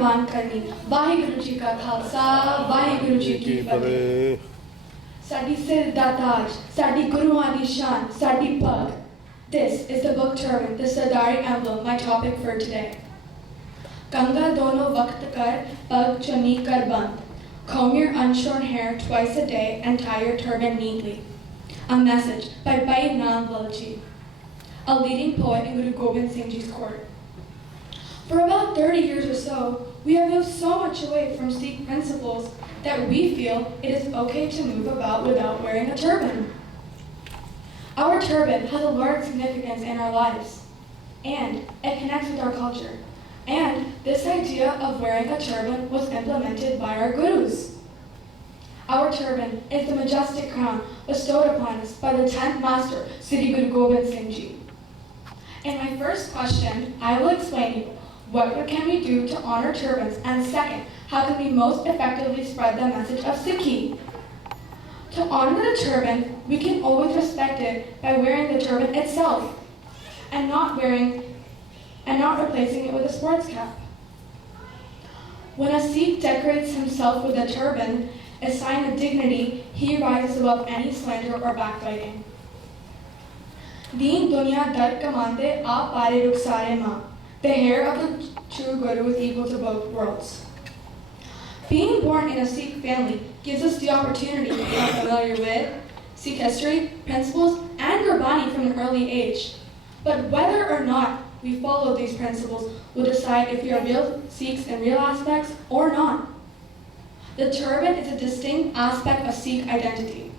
ਪ੍ਰਵਾਨ ਕਰਨੀ। ਵਾਹਿਗੁਰੂ ਜੀ ਕਾ ਖਾਲਸਾ, ਵਾਹਿਗੁਰੂ ਜੀ ਕੀ ਫਤਿਹ। ਸਾਡੀ ਸਿਰ ਦਾ ਤਾਜ, ਸਾਡੀ ਗੁਰੂਆਂ ਦੀ ਸ਼ਾਨ, ਸਾਡੀ ਪੱਗ। This is the book turban, the Sardari emblem, my topic for today. Ganga dono vakt kar, pag chunni kar band. Comb your unshorn hair twice a day and tie your turban neatly. A message by Bhai Nanvalji, a leading poet in Guru Gobind Singh Ji's court. For about 30 years or so, we have moved so much away from Sikh principles that we feel it is okay to move about without wearing a turban. Our turban has a large significance in our lives, and it connects with our culture. And this idea of wearing a turban was implemented by our gurus. Our turban is the majestic crown bestowed upon us by the 10th master, Sri Guru Gobind Singh Ji. In my first question, I will explain you what can we do to honor turbans, and second, how can we most effectively spread the message of Sikhi. To honor the turban, we can always respect it by wearing the turban itself and not replacing it with a sports cap. When a Sikh decorates himself with a turban, a sign of dignity, he rises above any slander or backbiting. Deen dunya dar kamande aap pare ruksare ma. The hair of the true Guru is equal to both worlds. Being born in a Sikh family gives us the opportunity to become familiar with Sikh history, principles, and Gurbani from an early age. But whether or not we follow these principles will decide if we are real Sikhs in real aspects or not. The turban is a distinct aspect of Sikh identity.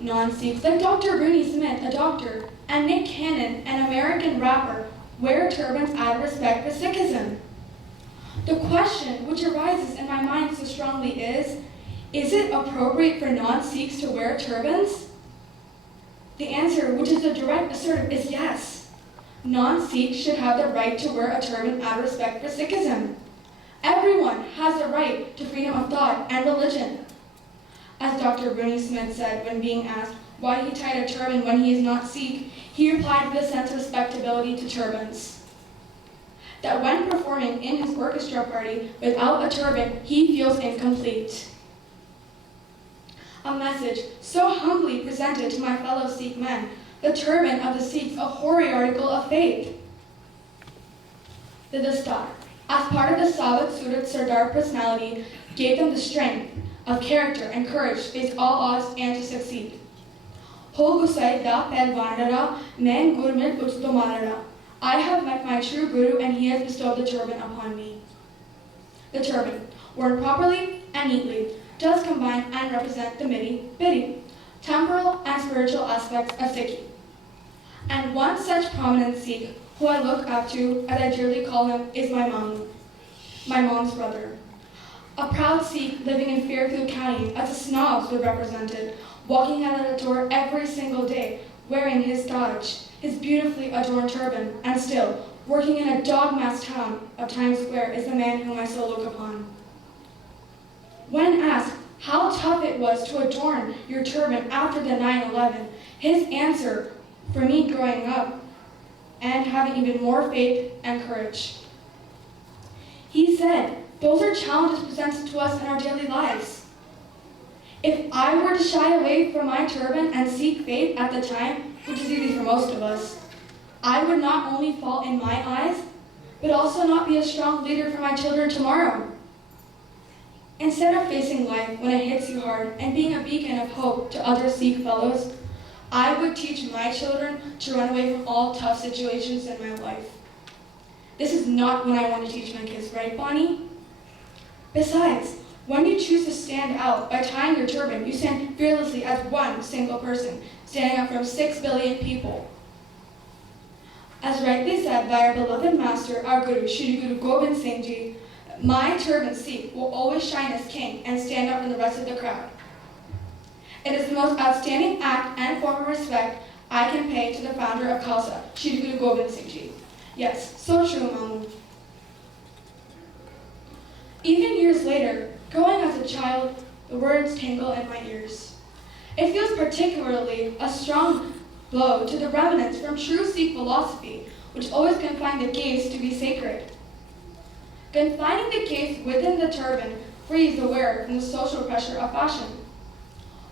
Non-Sikhs like Dr. Rooney Smith, a doctor, and Nick Cannon, an American rapper, wear turbans out of respect for Sikhism. The question which arises in my mind so strongly is it appropriate for non-Sikhs to wear turbans? The answer, which is a direct assertive, is yes. Non-Sikhs should have the right to wear a turban out of respect for Sikhism. Everyone has the right to freedom of thought and religion. As Dr. Rooney Smith said when being asked why he tied a turban when he is not Sikh, he replied with a sense of respectability to turbans. That when performing in his orchestra party without a turban, he feels incomplete. A message so humbly presented to my fellow Sikh men, the turban of the Sikhs, a hoary article of faith. The Dastar, as part of the Savat Surat Sardar personality, gave them the strength of character and courage to face all odds and to succeed. Ho gusai da pelwanara, main gurmil uchtomarara. I have met my true Guru and he has bestowed the turban upon me. The turban, worn properly and neatly, does combine and represent the Bidi, temporal and spiritual aspects of Sikhi. And one such prominent Sikh who I look up to, as I dearly call him, is my mom's brother. A proud Sikh living in Fairfield County, as the snobs were represented, walking out of the door every single day, wearing his Taj, his beautifully adorned turban, and still working in a dog-masked town of Times Square is the man whom I so look upon. When asked how tough it was to adorn your turban after the 9/11, his answer for me growing up and having even more faith and courage. He said, those are challenges presented to us in our daily lives. If I were to shy away from my turban and seek faith at the time, which is easy for most of us, I would not only fall in my eyes, but also not be a strong leader for my children tomorrow. Instead of facing life when it hits you hard and being a beacon of hope to other Sikh fellows, I would teach my children to run away from all tough situations in my life. This is not what I want to teach my kids, right, Bonnie? Besides, when you choose to stand out by tying your turban, you stand fearlessly as one single person, standing up from 6 billion people. As rightly said by our beloved master, our Guru, Sri Guru Gobind Singh Ji, my turban Sikh will always shine as king and stand up from the rest of the crowd. It is the most outstanding act and form of respect I can pay to the founder of Khalsa, Sri Guru Gobind Singh Ji. Yes, so true, Mamu. Even years later, growing as a child, the words tingle in my ears. It feels particularly a strong blow to the remnants from true Sikh philosophy, which always confined the gaze to be sacred. Confining the case within the turban frees the wearer from the social pressure of fashion.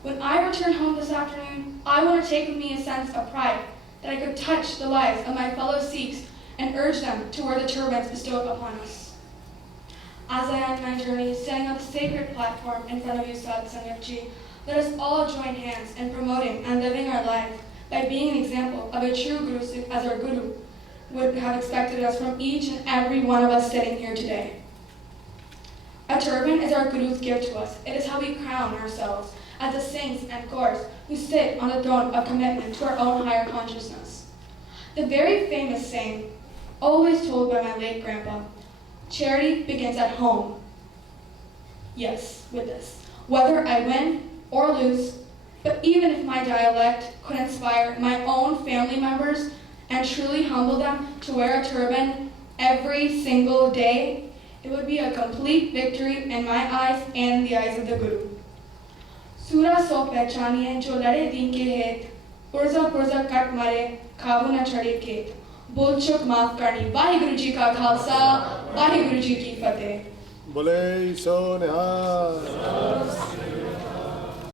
When I return home this afternoon, I want to take with me a sense of pride that I could touch the lives of my fellow Sikhs and urge them to wear the turbans bestowed upon us. As I end my journey, standing on the sacred platform in front of you, Sad Sangat Ji, let us all join hands in promoting and living our lives by being an example of a true Guru Sikh as our Guru would have expected us from each and every one of us sitting here today. A turban is our Guru's gift to us. It is how we crown ourselves as the saints and Gaurs who sit on the throne of commitment to our own higher consciousness. The very famous saying, always told by my late grandpa, charity begins at home. Yes, with this. Whether I win or lose, but even if my dialect could inspire my own family members and truly humble them to wear a turban every single day, it would be a complete victory in my eyes and in the eyes of the Guru. Sura so pehchaniye jo lade din ke het, purza purza kat mare, khabu na chade ket. Bol chuk maaf karni. Waheguru ji ka khalsa, Waheguru ji ki fateh. Bole so nihar.